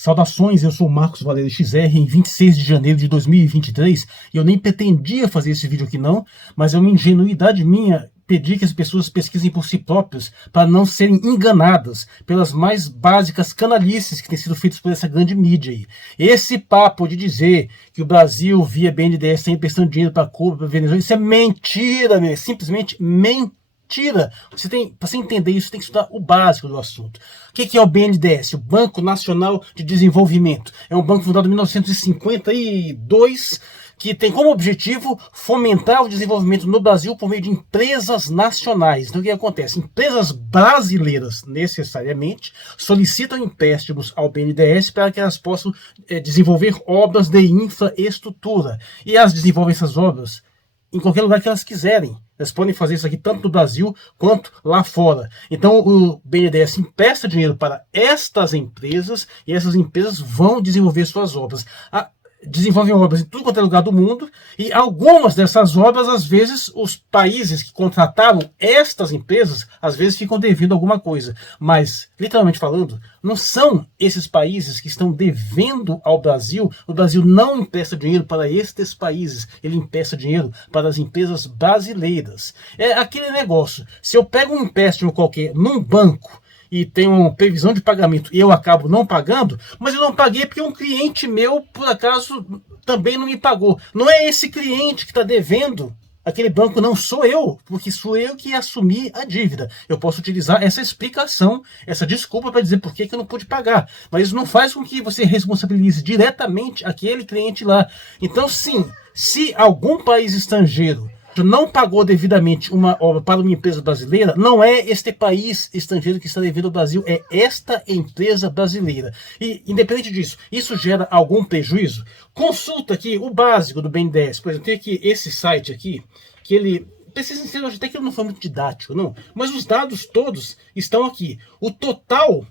Saudações, eu sou o Marcos Valério XR, em 26 de janeiro de 2023, e eu nem pretendia fazer esse vídeo aqui não, mas é uma ingenuidade minha pedir que as pessoas pesquisem por si próprias para não serem enganadas pelas mais básicas canalices que têm sido feitas por essa grande mídia aí. Esse papo de dizer que o Brasil, via BNDES, está emprestando dinheiro para Cuba, para Venezuela, isso é mentira, meu, é simplesmente mentira. Para você entender isso, tem que estudar o básico do assunto. O que é o BNDES? O Banco Nacional de Desenvolvimento. É um banco fundado em 1952, que tem como objetivo fomentar o desenvolvimento no Brasil por meio de empresas nacionais. Então o que acontece? Empresas brasileiras, necessariamente, solicitam empréstimos ao BNDES para que elas possam desenvolver obras de infraestrutura. E elas desenvolvem essas obras em qualquer lugar que elas quiserem. Elas podem fazer isso aqui tanto no Brasil quanto lá fora. Então o BNDES empresta dinheiro para estas empresas e essas empresas vão desenvolver suas obras. Desenvolvem obras em tudo quanto é lugar do mundo, e algumas dessas obras, às vezes, os países que contrataram estas empresas, às vezes ficam devendo alguma coisa. Mas, literalmente falando, não são esses países que estão devendo ao Brasil. O Brasil não empresta dinheiro para estes países, ele empresta dinheiro para as empresas brasileiras. É aquele negócio, se eu pego um empréstimo qualquer num banco, e tem uma previsão de pagamento e eu acabo não pagando, mas eu não paguei porque um cliente meu, por acaso, também não me pagou. Não é esse cliente que está devendo aquele banco, não sou eu, porque sou eu que assumi a dívida. Eu posso utilizar essa explicação, essa desculpa para dizer por que eu não pude pagar, mas isso não faz com que você responsabilize diretamente aquele cliente lá. Então sim, se algum país estrangeiro não pagou devidamente uma obra para uma empresa brasileira, não é este país estrangeiro que está devendo ao Brasil, é esta empresa brasileira. E, independente disso, isso gera algum prejuízo? Consulta aqui o básico do BNDES. Por exemplo, tem aqui esse site aqui, que ele... Precisa ser, até que ele não foi muito didático, não. Mas os dados todos estão aqui. O total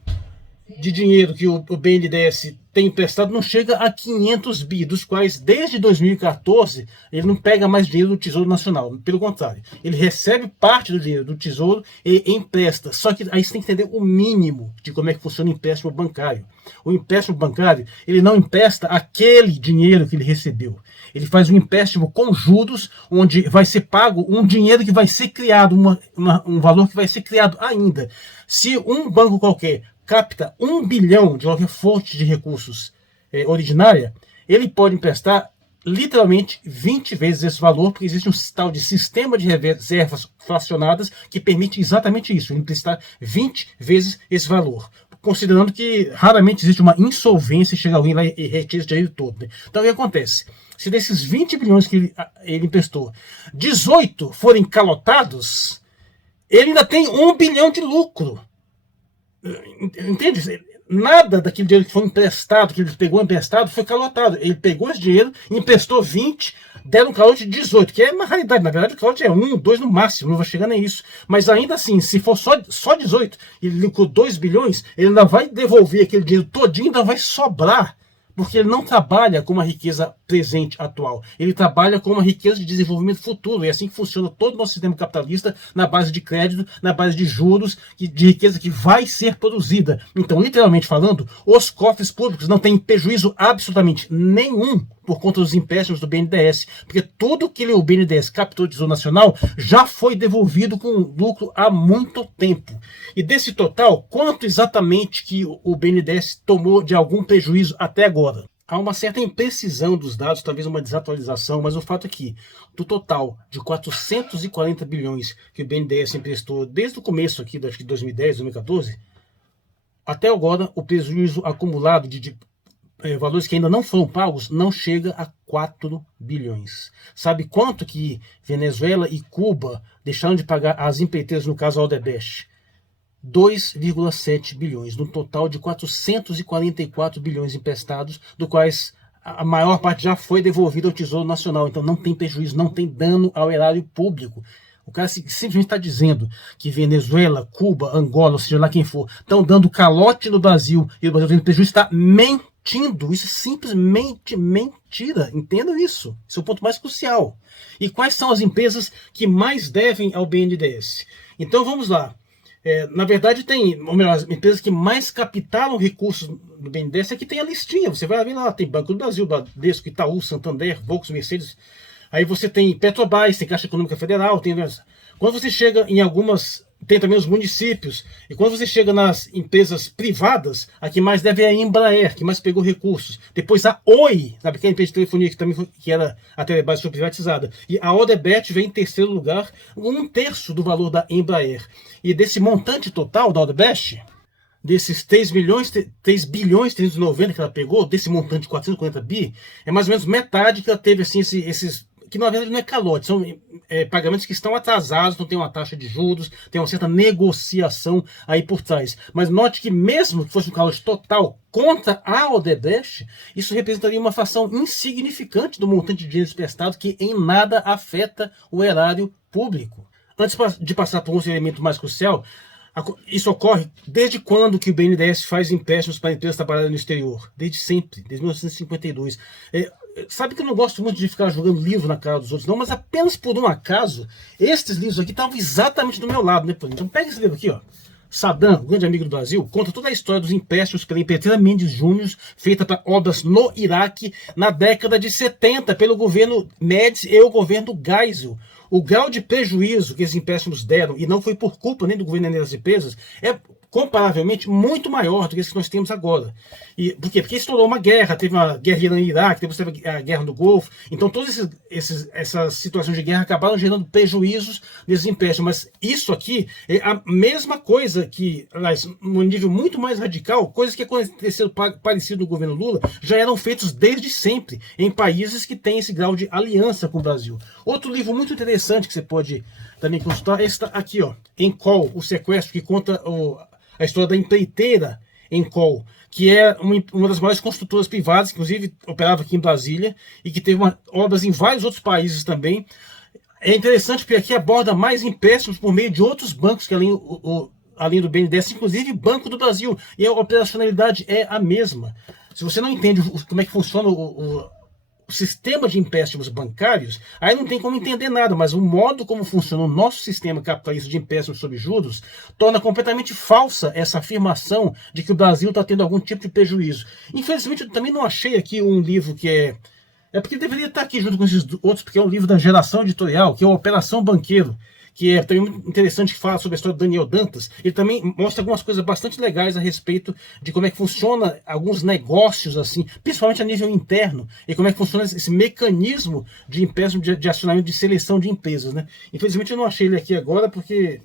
de dinheiro que o BNDES tem emprestado não chega a 500 bi, dos quais desde 2014 ele não pega mais dinheiro do Tesouro Nacional. Pelo contrário, ele recebe parte do dinheiro do Tesouro e empresta. Só que aí você tem que entender o mínimo de como é que funciona o empréstimo bancário. O empréstimo bancário, ele não empresta aquele dinheiro que ele recebeu. Ele faz um empréstimo com juros, onde vai ser pago um dinheiro que vai ser criado, um valor que vai ser criado ainda. Se um banco qualquer capta 1 bilhão de qualquer fonte de recursos ordinária, ele pode emprestar literalmente 20 vezes esse valor, porque existe um tal de sistema de reservas fracionadas que permite exatamente isso, ele emprestar 20 vezes esse valor, considerando que raramente existe uma insolvência e chega alguém lá e retira esse dinheiro todo, né? Então o que acontece? Se desses 20 bilhões que ele emprestou, 18 forem calotados, ele ainda tem 1 bilhão de lucro. Entende? Nada daquele dinheiro que foi emprestado, que ele pegou emprestado, foi calotado. Ele pegou esse dinheiro, emprestou 20, deram um calote de 18, que é uma raridade. Na verdade, o calote é 1, 2 no máximo, não vai chegar nem isso. Mas ainda assim, se for só 18, ele lucrou 2 bilhões, ele ainda vai devolver aquele dinheiro todinho, ainda vai sobrar. Porque ele não trabalha com uma riqueza presente, atual. Ele trabalha com uma riqueza de desenvolvimento futuro. É assim que funciona todo o nosso sistema capitalista, na base de crédito, na base de juros, de riqueza que vai ser produzida. Então, literalmente falando, os cofres públicos não têm prejuízo absolutamente nenhum por conta dos empréstimos do BNDES, porque tudo que o BNDES captou do Tesouro Nacional já foi devolvido com lucro há muito tempo. E desse total, quanto exatamente que o BNDES tomou de algum prejuízo até agora? Há uma certa imprecisão dos dados, talvez uma desatualização, mas o fato é que, do total de 440 bilhões que o BNDES emprestou desde o começo aqui, acho que 2010, 2014, até agora o prejuízo acumulado de valores que ainda não foram pagos, não chega a 4 bilhões. Sabe quanto que Venezuela e Cuba deixaram de pagar as empreiteiras, no caso a Odebrecht? 2,7 bilhões, no total de 444 bilhões emprestados, do quais a maior parte já foi devolvida ao Tesouro Nacional. Então não tem prejuízo, não tem dano ao erário público. O cara simplesmente está dizendo que Venezuela, Cuba, Angola, ou seja lá quem for, estão dando calote no Brasil e o Brasil tendo prejuízo, está mentindo. Isso é simplesmente mentira. Entendam isso. Esse é o ponto mais crucial. E quais são as empresas que mais devem ao BNDES? Então vamos lá. Na verdade, tem, ou melhor, as empresas que mais captaram recursos do BNDES, aqui tem a listinha. Você vai ver lá, tem Banco do Brasil, Bradesco, Itaú, Santander, Volkswagen, Mercedes. Aí você tem Petrobras, tem Caixa Econômica Federal, tem... Quando você chega em algumas... Tem também os municípios. E quando você chega nas empresas privadas, a que mais deve é a Embraer, que mais pegou recursos. Depois a Oi, sabe, que é a empresa de telefonia que também que era a Telebrás, foi privatizada. E a Odebrecht vem em terceiro lugar, 1/3 do valor da Embraer. E desse montante total da Odebrecht, desses 3 bilhões 390 que ela pegou, desse montante de 440 bi, é mais ou menos metade que ela teve, assim, esses que na verdade não é calote, são pagamentos que estão atrasados, então tem uma taxa de juros, tem uma certa negociação aí por trás. Mas note que mesmo que fosse um calote total contra a Odebrecht, isso representaria uma fração insignificante do montante de dinheiro emprestado que em nada afeta o erário público. Antes de passar por um elemento mais crucial, isso ocorre desde quando que o BNDES faz empréstimos para empresas trabalhadas no exterior? Desde sempre, desde 1952. Sabe que eu não gosto muito de ficar jogando livro na cara dos outros, não, mas apenas por um acaso, estes livros aqui estavam exatamente do meu lado, né? Então pega esse livro aqui, ó. Saddam, o grande amigo do Brasil, conta toda a história dos empréstimos pela empreiteira Mendes Júnior, feita para obras no Iraque na década de 70, pelo governo Médici e o governo Geisel. O grau de prejuízo que esses empréstimos deram, e não foi por culpa nem do governo nem das empresas, é comparavelmente muito maior do que esse que nós temos agora. E, por quê? Porque estourou uma guerra, teve uma guerra Irã-Iraque, depois teve a guerra no Golfo. Então todas essas situações de guerra acabaram gerando prejuízos nesses empréstimos. Mas isso aqui é a mesma coisa que, aliás, num nível muito mais radical, coisas que aconteceram parecido no governo Lula, já eram feitos desde sempre em países que têm esse grau de aliança com o Brasil. Outro livro muito interessante que você pode também consultar é esse aqui, ó, Encol, o sequestro, que conta a história da empreiteira Encol, que é uma das maiores construtoras privadas, inclusive operava aqui em Brasília, e que teve obras em vários outros países também. É interessante porque aqui aborda mais empréstimos por meio de outros bancos, que além do BNDES, inclusive Banco do Brasil, e a operacionalidade é a mesma. Se você não entende como é que funciona o sistema de empréstimos bancários, aí não tem como entender nada, mas o modo como funciona o nosso sistema capitalista de empréstimos sob juros torna completamente falsa essa afirmação de que o Brasil está tendo algum tipo de prejuízo. Infelizmente, eu também não achei aqui um livro que é porque deveria estar aqui junto com esses outros, porque é um livro da Geração Editorial, que é o Operação Banqueiro, que é também muito interessante, que fala sobre a história do Daniel Dantas. Ele também mostra algumas coisas bastante legais a respeito de como é que funciona alguns negócios, assim, principalmente a nível interno, e como é que funciona esse mecanismo de empréstimo, de acionamento, de seleção de empresas, né? Infelizmente eu não achei ele aqui agora, porque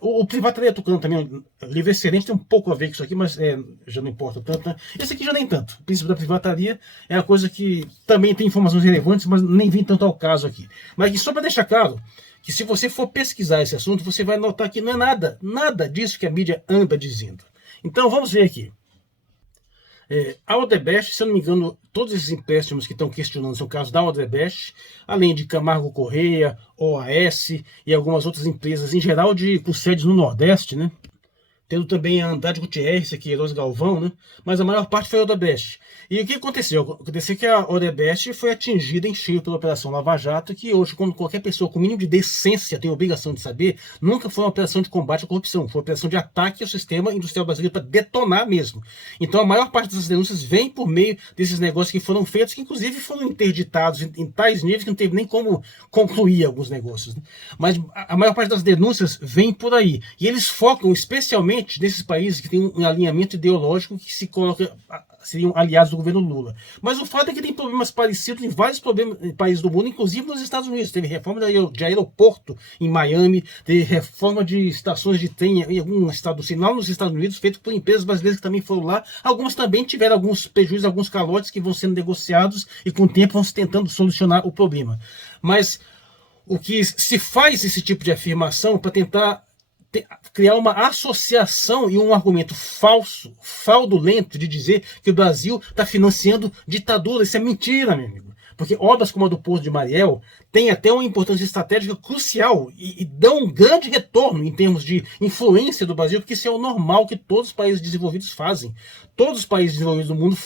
o Privataria Tucano também, o livro excelente, tem um pouco a ver com isso aqui, mas já não importa tanto, né? Esse aqui já nem tanto. O Princípio da Privataria é uma coisa que também tem informações relevantes, mas nem vem tanto ao caso aqui. Mas só para deixar claro, que se você for pesquisar esse assunto, você vai notar que não é nada disso que a mídia anda dizendo. Então vamos ver aqui. A Odebrecht, se eu não me engano, todos esses empréstimos que estão questionando são casos da Odebrecht, além de Camargo Correia, OAS e algumas outras empresas, em geral com sedes no Nordeste, né? Tendo também a Andrade Gutierrez, aqui, Eros Galvão, né? Mas a maior parte foi a Odebrecht. E o que aconteceu? Aconteceu que a Odebrecht foi atingida em cheio pela Operação Lava Jato, que hoje, como qualquer pessoa com o mínimo de decência tem a obrigação de saber, nunca foi uma operação de combate à corrupção, foi uma operação de ataque ao sistema industrial brasileiro para detonar mesmo. Então a maior parte dessas denúncias vem por meio desses negócios que foram feitos, que inclusive foram interditados em tais níveis que não teve nem como concluir alguns negócios, né? Mas a maior parte das denúncias vem por aí. E eles focam especialmente desses países que têm um alinhamento ideológico que se coloca, seriam aliados do governo Lula. Mas o fato é que tem problemas parecidos em vários países do mundo, inclusive nos Estados Unidos. Teve reforma de aeroporto em Miami, teve reforma de estações de trem em algum estado, lá nos Estados Unidos, feito por empresas brasileiras que também foram lá. Algumas também tiveram alguns prejuízos, alguns calotes que vão sendo negociados e com o tempo vão se tentando solucionar o problema. Mas o que se faz esse tipo de afirmação para tentar criar uma associação e um argumento falso, fraudulento, de dizer que o Brasil está financiando ditadura. Isso é mentira, meu amigo. porque obras como a do Porto de Mariel têm até uma importância estratégica crucial e dão um grande retorno em termos de influência do Brasil, porque isso é o normal que todos os países desenvolvidos fazem. Todos os países desenvolvidos do mundo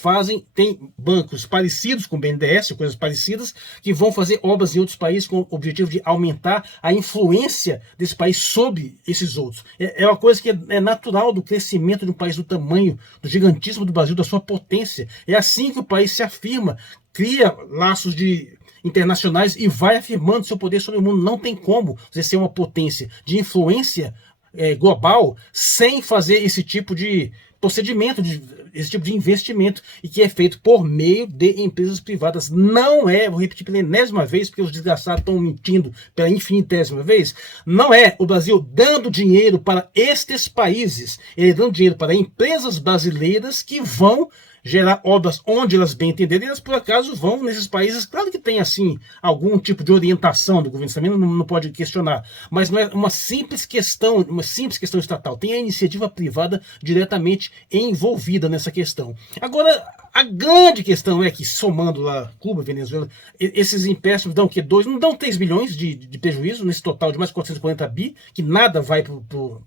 têm bancos parecidos com o BNDES, coisas parecidas, que vão fazer obras em outros países com o objetivo de aumentar a influência desse país sobre esses outros. É uma coisa que é natural do crescimento de um país do tamanho, do gigantismo do Brasil, da sua potência. É assim que o país se afirma, cria laços internacionais e vai afirmando seu poder sobre o mundo. Não tem como você ser uma potência de influência global sem fazer esse tipo de procedimento, esse tipo de investimento, e que é feito por meio de empresas privadas. Não é, vou repetir pela enésima vez, porque os desgraçados estão mentindo pela infinitésima vez, não é o Brasil dando dinheiro para estes países, ele dando dinheiro para empresas brasileiras que vão gerar obras onde elas bem entenderem, elas por acaso vão nesses países. Claro que tem assim algum tipo de orientação do governo, também não pode questionar, mas não é uma simples questão estatal, tem a iniciativa privada diretamente envolvida nessa questão. Agora, a grande questão é que, somando lá Cuba, Venezuela, esses empréstimos dão o quê? Não dão 3 bilhões de prejuízo nesse total de mais 440 bi, que nada vai para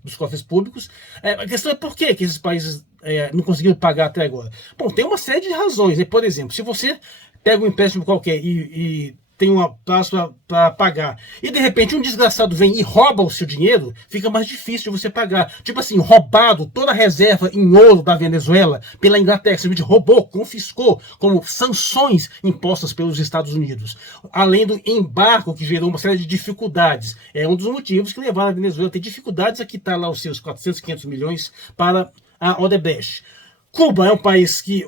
os cofres públicos. A questão é por que esses países não conseguiram pagar até agora. Bom, tem uma série de razões. Por exemplo, se você pega um empréstimo qualquer e tem um prazo para pagar, e de repente um desgraçado vem e rouba o seu dinheiro, fica mais difícil de você pagar. Tipo assim, roubado toda a reserva em ouro da Venezuela pela Inglaterra, simplesmente roubou, confiscou, como sanções impostas pelos Estados Unidos. Além do embargo, que gerou uma série de dificuldades. É um dos motivos que levaram a Venezuela a ter dificuldades a quitar lá os seus 400, 500 milhões para a Odebrecht. Cuba é um país que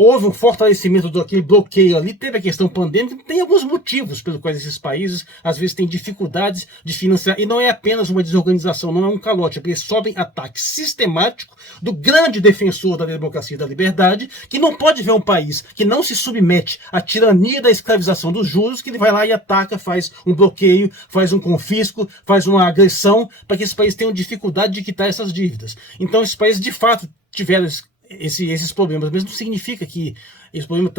houve um fortalecimento daquele bloqueio ali, teve a questão pandêmica, tem alguns motivos pelos quais esses países às vezes têm dificuldades de financiar, e não é apenas uma desorganização, não é um calote, porque sobem ataque sistemático do grande defensor da democracia e da liberdade, que não pode ver um país que não se submete à tirania da escravização dos juros, que ele vai lá e ataca, faz um bloqueio, faz um confisco, faz uma agressão, para que esses países tenham dificuldade de quitar essas dívidas. Então esses países de fato tiveram esses problemas, mas não significa que esse problema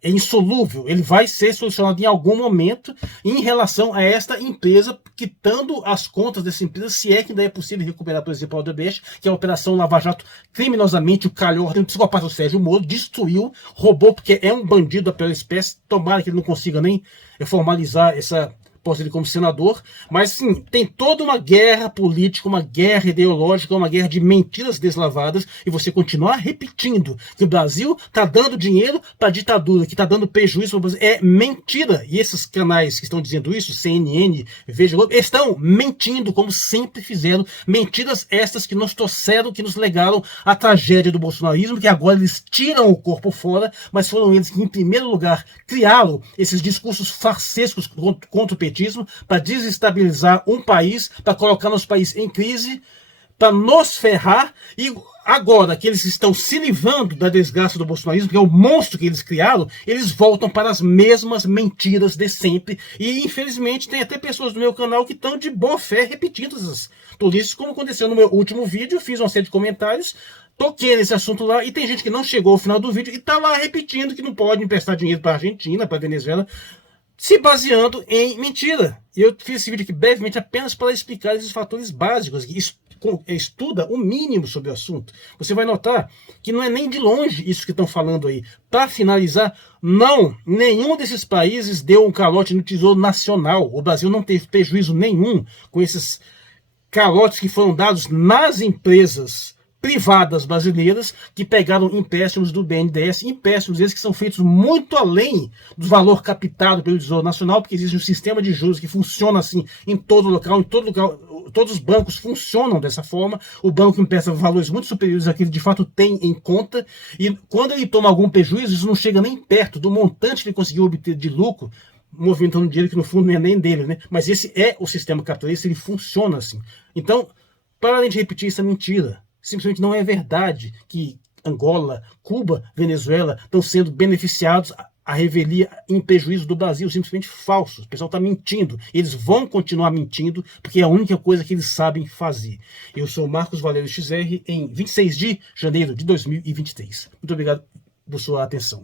é insolúvel. Ele vai ser solucionado em algum momento em relação a esta empresa, quitando as contas dessa empresa, se é que ainda é possível recuperar, por exemplo, a Odebrecht, que é a Operação Lava Jato, criminosamente o calhou, o psicopata Sérgio Moro destruiu, roubou, porque é um bandido da pior espécie. Tomara que ele não consiga nem formalizar essa posto ele como senador, mas sim, tem toda uma guerra política, uma guerra ideológica, uma guerra de mentiras deslavadas, e você continuar repetindo que o Brasil está dando dinheiro para a ditadura, que está dando prejuízo para o Brasil, é mentira. E esses canais que estão dizendo isso, CNN, Veja Globo, estão mentindo, como sempre fizeram, mentiras estas que nos trouxeram, que nos legaram a tragédia do bolsonarismo, que agora eles tiram o corpo fora, mas foram eles que, em primeiro lugar, criaram esses discursos farsescos contra o petismo, para desestabilizar um país, para colocar nosso país em crise, para nos ferrar. E agora que eles estão se livrando da desgraça do bolsonarismo, que é o monstro que eles criaram, eles voltam para as mesmas mentiras de sempre. E infelizmente tem até pessoas do meu canal que estão de boa fé repetindo essas tolices, como aconteceu no meu último vídeo. Fiz uma série de comentários, toquei nesse assunto lá, e tem gente que não chegou ao final do vídeo e está lá repetindo que não pode emprestar dinheiro para a Argentina, para a Venezuela, se baseando em mentira. E eu fiz esse vídeo aqui brevemente apenas para explicar esses fatores básicos. Estuda o mínimo sobre o assunto. Você vai notar que não é nem de longe isso que estão falando aí. Para finalizar, não, nenhum desses países deu um calote no Tesouro Nacional. O Brasil não teve prejuízo nenhum com esses calotes que foram dados nas empresas privadas brasileiras que pegaram empréstimos do BNDES, empréstimos esses que são feitos muito além do valor captado pelo Tesouro Nacional, porque existe um sistema de juros que funciona assim em todo local, todos os bancos funcionam dessa forma. O banco empresta valores muito superiores àquilo que de fato tem em conta, e quando ele toma algum prejuízo, isso não chega nem perto do montante que ele conseguiu obter de lucro, movimentando dinheiro que no fundo não é nem dele, né? Mas esse é o sistema capitalista, ele funciona assim. Então, para além de repetir essa mentira, simplesmente não é verdade que Angola, Cuba, Venezuela estão sendo beneficiados a revelia em prejuízo do Brasil. Simplesmente falso. O pessoal está mentindo. Eles vão continuar mentindo, porque é a única coisa que eles sabem fazer. Eu sou Marcos Valério XR, em 26 de janeiro de 2023. Muito obrigado por sua atenção.